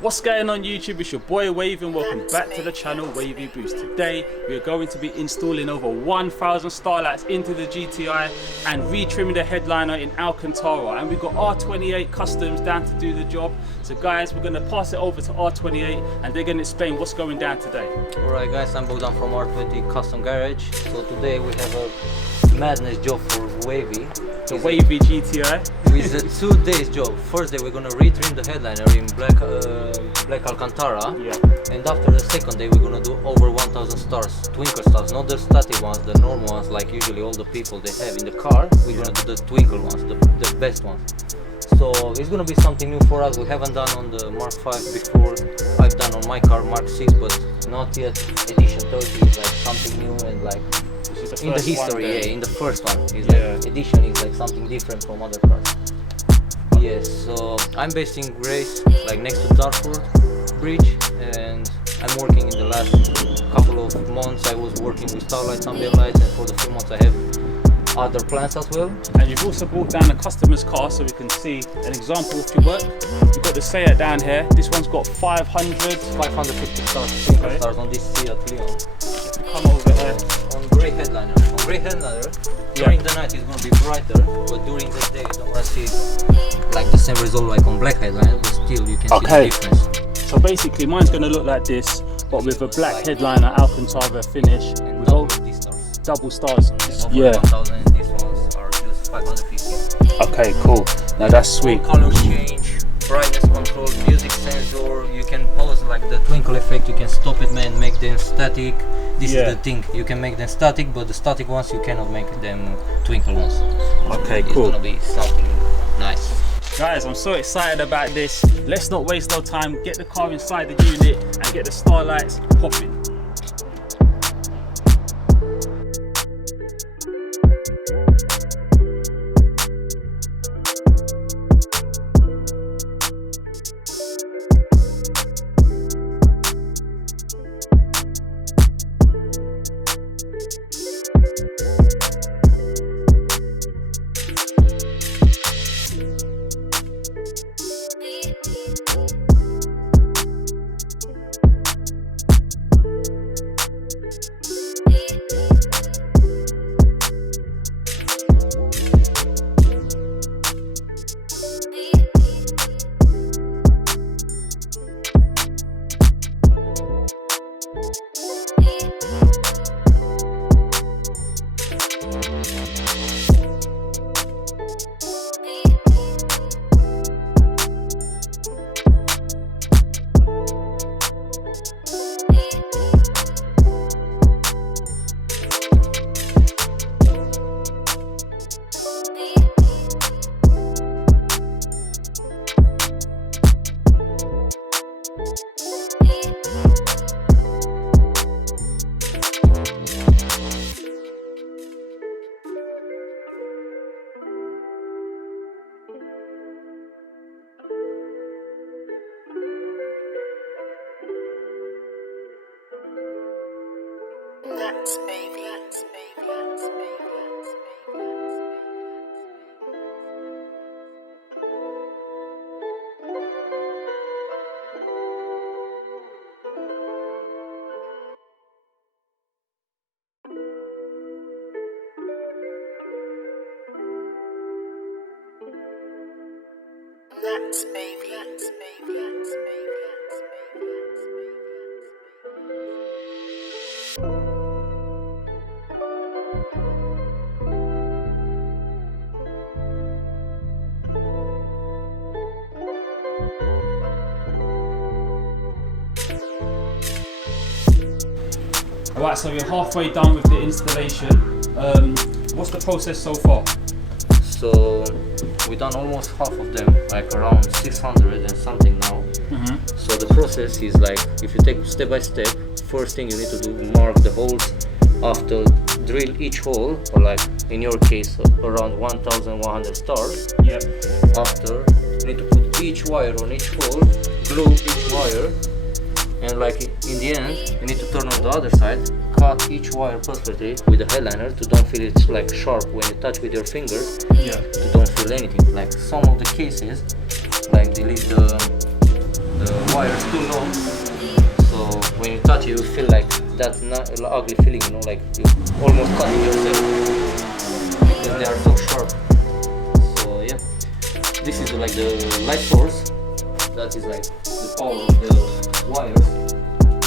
What's going on YouTube? It's your boy Wavy and welcome back to the channel Wavvyboost. Today we are going to be installing over 1,000 Starlights into the GTI and retrimming the headliner in Alcantara, and we've got R28 Customs down to do the job. So guys, we're going to pass it over to R28 and they're going to explain what's going down today. Alright guys, I'm Bogdan from R28 Custom Garage. So today we have a madness job for Wavy. The Wavy GTI. It's a 2 days job. First day we're gonna retrim the headliner in black Alcantara. Yeah. And after the second day we're gonna do over 1,000 stars, twinkle stars, not the static ones, the normal ones like usually all the people they have in the car. We're gonna do the twinkle ones, the best ones. So it's gonna be something new for us. We haven't done on the Mark 5 before. I've done on my car Mark 6, but not yet. Edition 30 is like something new and like in the history, yeah, in the first one. It's like edition is like something different from other cars. Yes, so I'm based in Grace, like next to Dartford Bridge, and I'm working in the last couple of months. I was working with Starlights, ambient lights, and for the few months I have other plans as well. And you've also brought down a customer's car so we can see an example of your work. You've got the Seat down here. This one's got 550 stars, stars on this Seat Leon. Come over here. On grey headliner. On grey headliner, during the night it's going to be brighter, but during the day you don't want to see like the same result like on black headliner, but still you can see the difference. So basically mine's going to look like this, but with a black headliner Alcantara finish. And with double these stars. Double stars. Yeah. 1,000 and these ones are just 550. Okay, cool. Now that's sweet. Color change, brightness control, music sensor. You can pause like the twinkle effect. You can stop it, man. Make them static. This is the thing. You can make them static, but the static ones you cannot make them twinkle ones. Okay, cool. It's gonna be something nice. Guys, I'm so excited about this. Let's not waste no time. Get the car inside the unit and get the Starlights popping. Alright, so we're halfway done with the installation. What's the process so far? So we've done almost half of them, like around 600 and something now. So the process is like, if you take step by step, first thing you need to do, mark the holes. After drill each hole, or like in your case around 1,100 stars. Yep. After you need to put each wire on each hole, glue each wire, and like in the end you need to turn on the other side, cut each wire perfectly with the headliner to don't feel it's like sharp when you touch with your fingers. Yeah. To don't feel anything. Like some of the cases, like they leave the the wire is too long, so when you touch it, you feel like that ugly feeling, you know, like you almost cutting yourself because they are so sharp. So yeah, this is like the light source. That is like the power of the wires.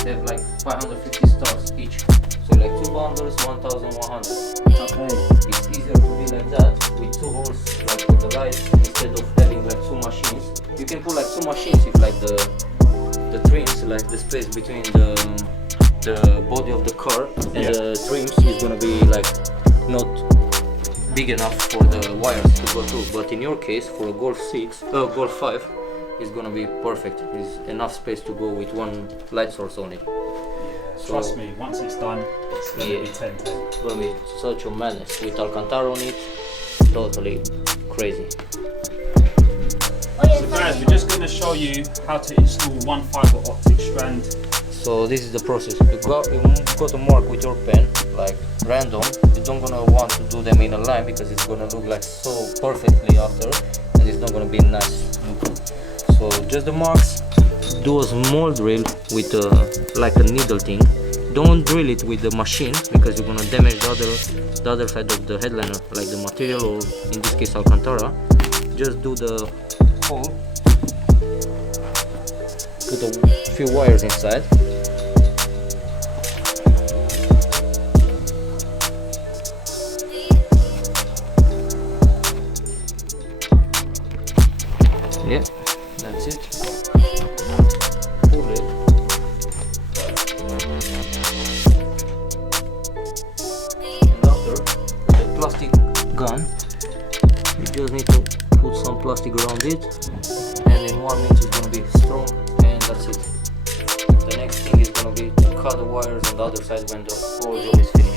They have like 550 stars each. So like 2 bundles, 1100. Okay. It's easier to be like that with 2 holes like for the light instead of having like 2 machines. You can put like 2 machines if like the trims, like the space between the body of the car and the trims is gonna be like not big enough for the wires to go through. But in your case, for a Golf 5, it's gonna be perfect. There's enough space to go with 1 light source only. So, trust me, once it's done, it's gonna be 10. It's gonna be such a madness with Alcantara on it. Totally crazy. So guys, we're just gonna show you how to install one fiber optic strand. So this is the process. You got to mark with your pen, like random. You don't gonna want to do them in a line because it's gonna look like so perfectly after, and it's not gonna be nice. So just the marks. Do a small drill with like a needle thing. Don't drill it with the machine because you're gonna damage the other side of the headliner, like the material, or in this case Alcantara. Just do the hole. Put a few wires inside. Yeah, that's it. Pull it. And after, with the plastic gun, you just need to put some plastic around it, and in 1 minute it's gonna be strong, and that's it. The next thing is gonna be to cut the wires on the other side when the whole job is finished.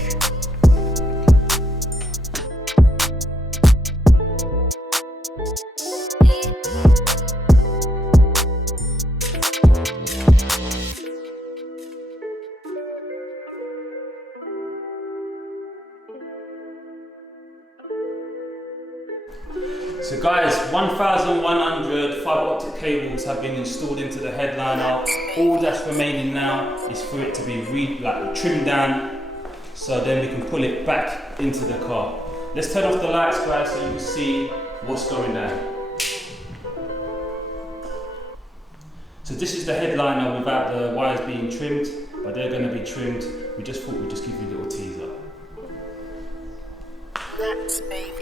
So guys, 1,100 fiber optic cables have been installed into the headliner. All that's remaining now is for it to be trimmed down, so then we can pull it back into the car. Let's turn off the lights, guys, so you can see what's going down. So this is the headliner without the wires being trimmed, but they're going to be trimmed. We just thought we'd just give you a little teaser. Let's baby.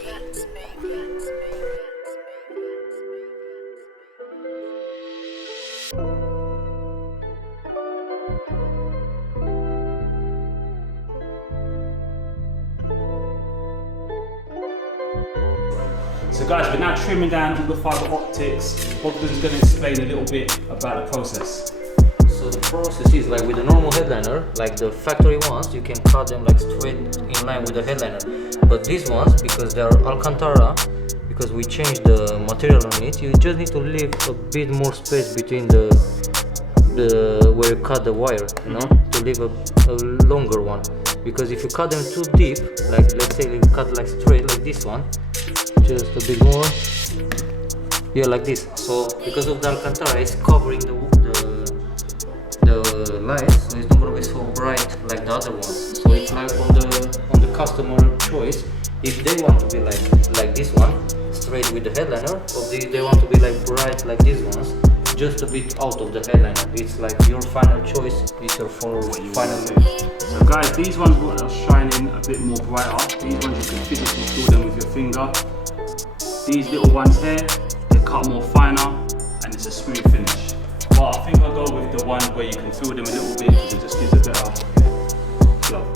So guys, we're now trimming down all the fiber optics. Bogdan's going to explain a little bit about the process. So the process is like with the normal headliner, like the factory ones, you can cut them like straight in line with the headliner. But these ones, because they are Alcantara, because we changed the material on it, you just need to leave a bit more space between the where you cut the wire, you know, to leave a longer one. Because if you cut them too deep, like let's say you cut like straight like this one, just a bit more, yeah, like this. So because of the Alcantara, it's covering the light, so it's not gonna be so bright like the other ones. So it's like on the customer choice. If they want to be like this one, straight with the headliner, or they want to be like bright like these ones, just a bit out of the headliner. It's like your final choice. It's your final move. So guys, these ones are shining a bit more brighter. These ones you can physically feel them with your finger. These little ones here, they cut more finer, and it's a smooth finish. But I think I'll go with the one where you can feel them a little bit because it just gives a better flow.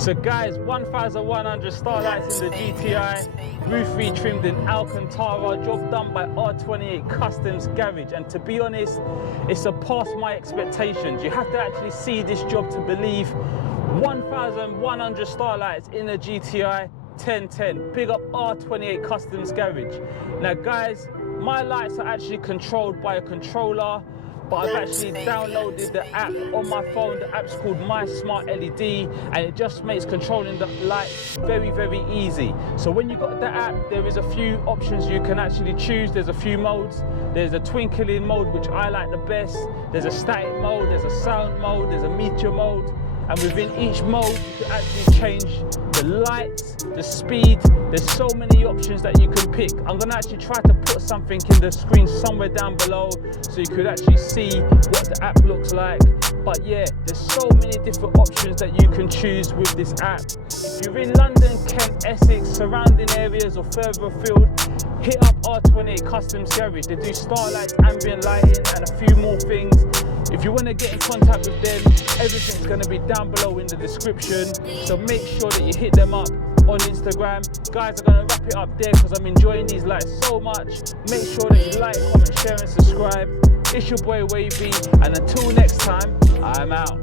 So guys, 1,100 Starlights in the GTI, roof retrimmed in Alcantara, job done by R28 Customs Garage. And to be honest, it's surpassed my expectations. You have to actually see this job to believe. 1,100 Starlights in a GTI 1010. Big up R28 Customs Garage. Now guys, my lights are actually controlled by a controller, but I've actually downloaded the app on my phone. The app's called My Smart LED, and it just makes controlling the lights very, very easy. So when you got the app, there is a few options you can actually choose. There's a few modes. There's a twinkling mode, which I like the best. There's a static mode, there's a sound mode, there's a meteor mode. And within each mode, you can actually change the lights, the speed. There's so many options that you can pick. I'm gonna actually try to put something in the screen somewhere down below so you could actually see what the app looks like. But yeah, there's so many different options that you can choose with this app. If you're in London, Kent, Essex, surrounding areas or further afield, hit up R28 Customs Garage. They do Starlights, ambient lighting and a few more things. If you want to get in contact with them, everything's going to be down below in the description. So make sure that you hit them up on Instagram. Guys, I'm going to wrap it up there because I'm enjoying these lights so much. Make sure that you like, comment, share and subscribe. It's your boy Wavy, and until next time, I'm out.